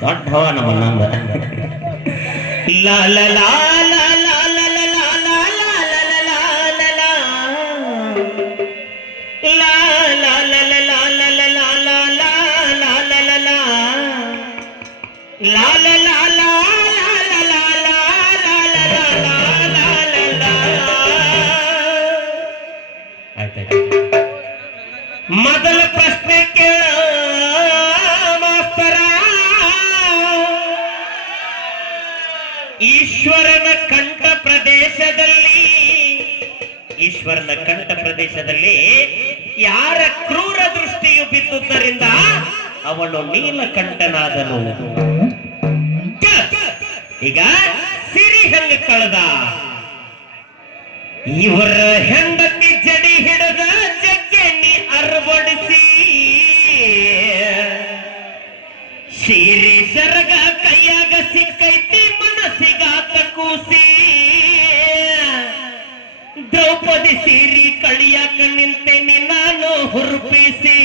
ದೊಡ್ಡವ ನಮ್ಮ ನಂದ ಲಾಲ ಲಾಲ ಮೊದಲ ಪ್ರಶ್ನೆ ಕೇಳ ಈಶ್ವರನ ಕಂಠ ಪ್ರದೇಶದಲ್ಲಿ, ಈಶ್ವರನ ಕಂಠ ಪ್ರದೇಶದಲ್ಲಿ ಯಾರ ಕ್ರೂರ ದೃಷ್ಟಿಯು ಬಿದ್ದುದರಿಂದ ಅವನು ನೀಲಕಂಠನಾದನು. ಈಗ ಸಿರಿ ಹೆಂಗ ಕಳೆದ ಇವರ ಹೆಂಡತಿ ದ್ರೌಪದಿ ಸೀರಿ ಕಳಿಯಾಕ ನಿಂತೇನಿ ನಾನು ಹುರುಪಿಸಿ.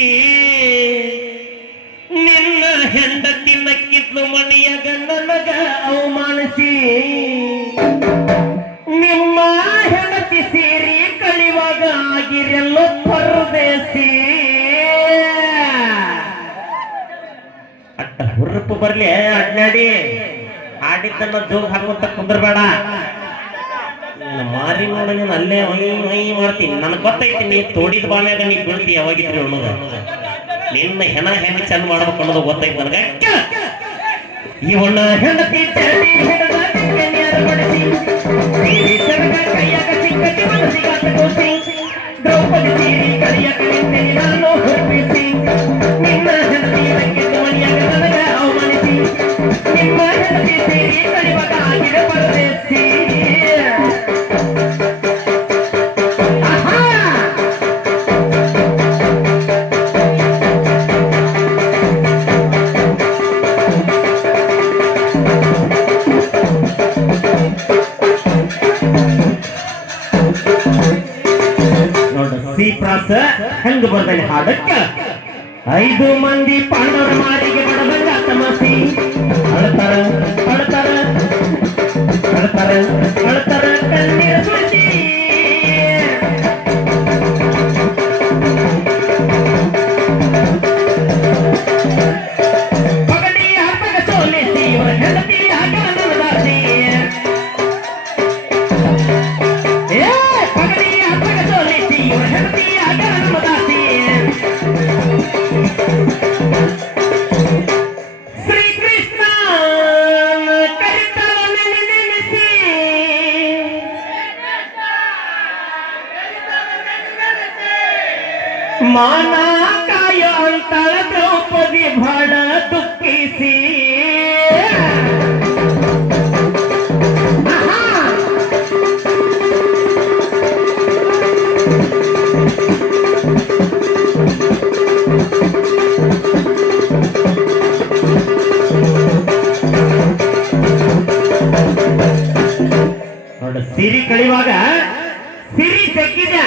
ನಿನ್ನ ಹೆಂಡತಿ ನಕ್ಕಿದ್ಲು ಮಣಿಯಾಗ ನನಗ ಅವಮಾನಿಸಿ. ನಿಮ್ಮ ಹೆಂಡತಿ ಸೇರಿ ಕಳಿವಾಗ ಆಗಿರಲ್ಲ ಪರದೇಸಿ. ಅಟ್ಟ ಹುರುಪು ಬರ್ಲಿ ಅಡ್ನಾಡಿ ಆಡಿದ್ದನ್ನ ಜೋಗ್ ಹಾಕುವಂತ ಕುಂದ್ರಬೇಡ. ಮಾರಿ ನೋಡ ನೀನು ಅಲ್ಲೇ ಮೈ ಮಾಡ್ತೀನಿ. ನನಗೆ ಗೊತ್ತೈತಿ, ನೀ ತೋಡಿದ ಬಾಲ್ಯಾಗ ನೀ ಬೀಳ್ತಿ, ಯಾವಾಗಿದ್ರಿ ಅನ್ನೋದು ನಿನ್ನ ಹೆಣ ಹೆಣ್ಣು ಚಂದ ಮಾಡ್ಬೇಕು ಅನ್ನೋದು ಗೊತ್ತೈತಿ ನನಗೆ. ಇವನ ಹೆಂಡತಿ ಚಳಿ ಹೆಂಗ ಬರ್ತಾನೆ ಹಾಡಕ್ಕ. ಐದು ಮಂದಿ ಪಾಂಡವರ ಮಾರಿಗೆ ಬಡದಂಗ ತಮಸಿ. ಅಳ್ತಾರ ಅಳ್ತಾರ ಅಳ್ತಾರ ಅಳ್ತಾರ. ಮಾನ ಕಾಯ ಅಂತಾಳ ದ್ರೌಪದಿ ಬಹಳ ದುಃಖಿಸಿ ಆಹಾ! ನೋಡು ಸಿರಿ ಕಳಿವಾಗ ಸಿರಿ ಜಗ್ಗಿದ್ಯ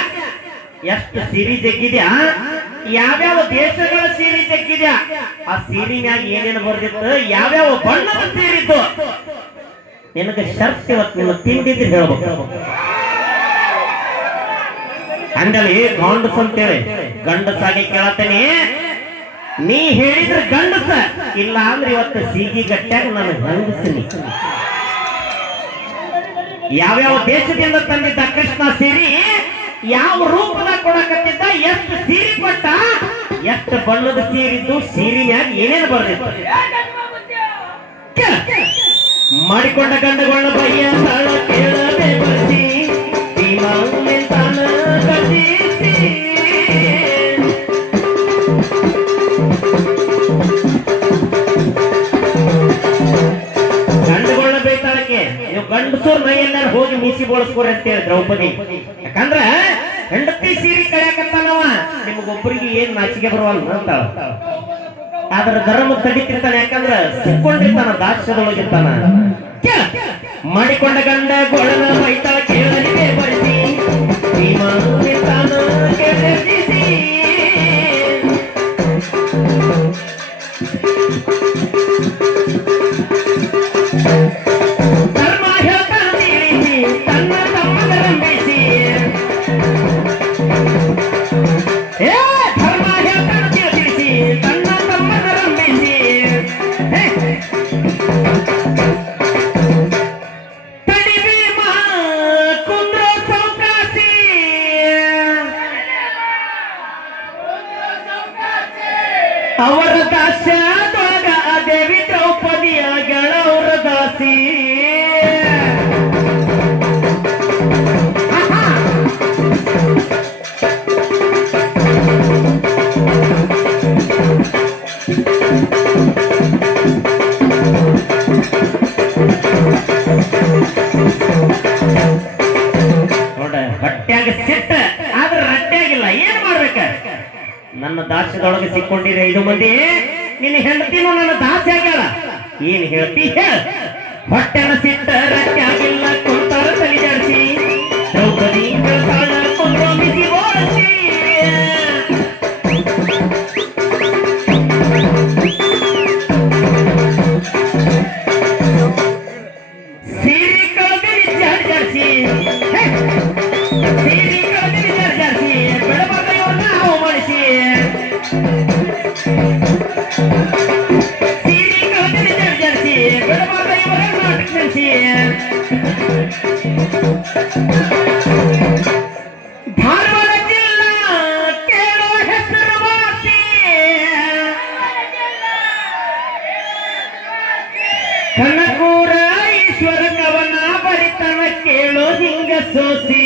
ಎಷ್ಟು ಸಿರಿ ಯಾವ ಯಾವ್ಯಾವ ದೇಶಗಳ ಸೀರೆ ತೆಗ್ಗಿದ್ಯಾ ಆ ಸೀರಿನ್ಯಾಗ ಏನೇನು ಬರ್ದಿತ್ತು? ಯಾವ್ಯಾವ ಬಣ್ಣದ ಸೀರಿದ್ದು ನಿನಗೆ ಶರ್ತ್ ಇವತ್ತು ನಿಮ್ಮ ತಿಂಡಿದ್ದು ಹೇಳ್ಬೇಕು. ಹಂಗಲ್ಲಿ ಗಂಡಸ ಅಂತೇಳಿ, ಗಂಡಸಾಗಿ ಕೇಳತ್ತೇನೆ. ನೀ ಹೇಳಿದ್ರೆ ಗಂಡಸ ಇಲ್ಲ ಅಂದ್ರೆ ಇವತ್ತು ಸೀಗಿ ಗಟ್ಟ್ಯಾಗ ನಾನು ಗಂಡಸಿನಿ ಯಾವ್ಯಾವ ದೇಶದಿಂದ ತಂದಿದ್ದ ಕೃಷ್ಣ ಸೀರಿ? ಯಾವ ರೂಪದಾಗ ಕೊಡಕತ್ತಿದ್ದ, ಎಷ್ಟು ಸೀರೆ ಕೊಟ್ಟ, ಎಷ್ಟು ಬಣ್ಣದ ಸೀರಿದ್ದು ಸೀರಿಯಾಗಿ ಏನೇನು ಬರ್ದಿತ್ತು? ಮಾಡಿಕೊಂಡ ಗಂಡಗಳ ಬಯ್ಯ ತಾಳ ಕೇಳದೆ ಬರ್ತಿ ತಾನ ಬೇತಾಳಕ್ಕೆ, ನೀವು ಗಂಡಸೂರ್ ಮೈಯನ್ನ ಹೋಗಿ ಮೀಸಿ ಬೋಳಿಸ್ಕೋರಿ ಅಂತ ಹೇಳಿ ದ್ರೌಪದಿ ಯಾಕಂದ್ರ ಹೆಂಡತಿ ಸೀರೆ ಕಳ್ಯಾಕತ್ತಾನವ ನಿಮಗೊಬ್ಬರಿಗೆ ಏನ್ ನಾಚಿಕೆ ಬರುವಲ್ಲ ಅಂತ ಅದರ ಧರ್ಮ ತಡಿತಿರ್ತಾನೆ, ಯಾಕಂದ್ರ ಸಿಕ್ಕೊಂಡಿರ್ತಾನ, ದಾಸ್ಯದೊಳಗಿರ್ತಾನ ಕೇಳ. ಮಾಡಿಕೊಂಡ ಗಂಡ, ಗೋಳನ ಮೈತಾಳ ಕೇಳಲಿಗೆ ಭೀಮಾನು ತಾನ Yeah! ರಾಷ್ಟ್ರದೊಳಗೆ ಸಿಕ್ಕೊಂಡಿದೆ. ಐದು ಮಂದಿ ನಿನ್ನ ಹೆಂಡತಿನೂ ನನ್ನ ದಾಸಿ ಆಗ್ಯಾಳ. ಏನ್ ಹೇಳ್ತಿ ಹೊಟ್ಟೆನ ಸಿಟ್ಟ সতী